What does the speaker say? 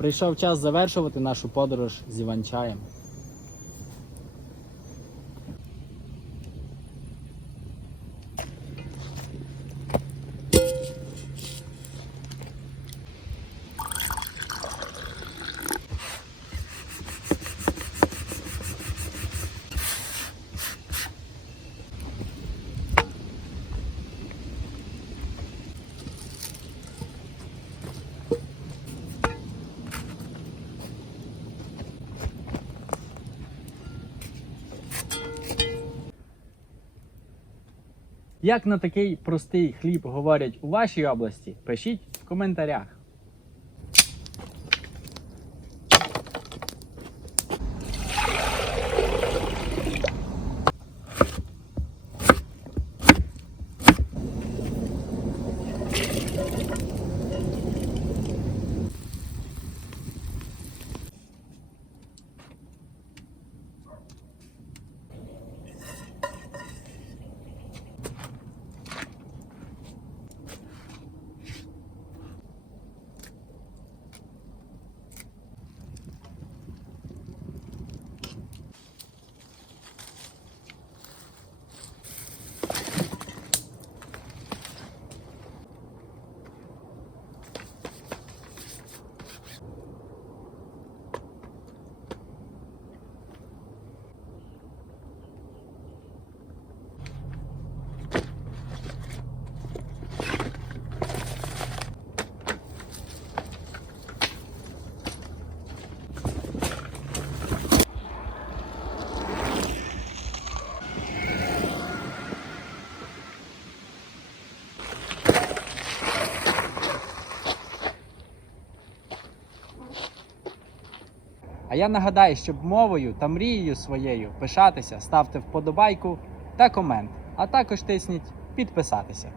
Прийшов час завершувати нашу подорож з Іванчаєм. Як на такий простий хліб говорять у вашій області, пишіть в коментарях. Я нагадаю, щоб мовою та мрією своєю пишатися, ставте вподобайку та комент, а також тисніть підписатися.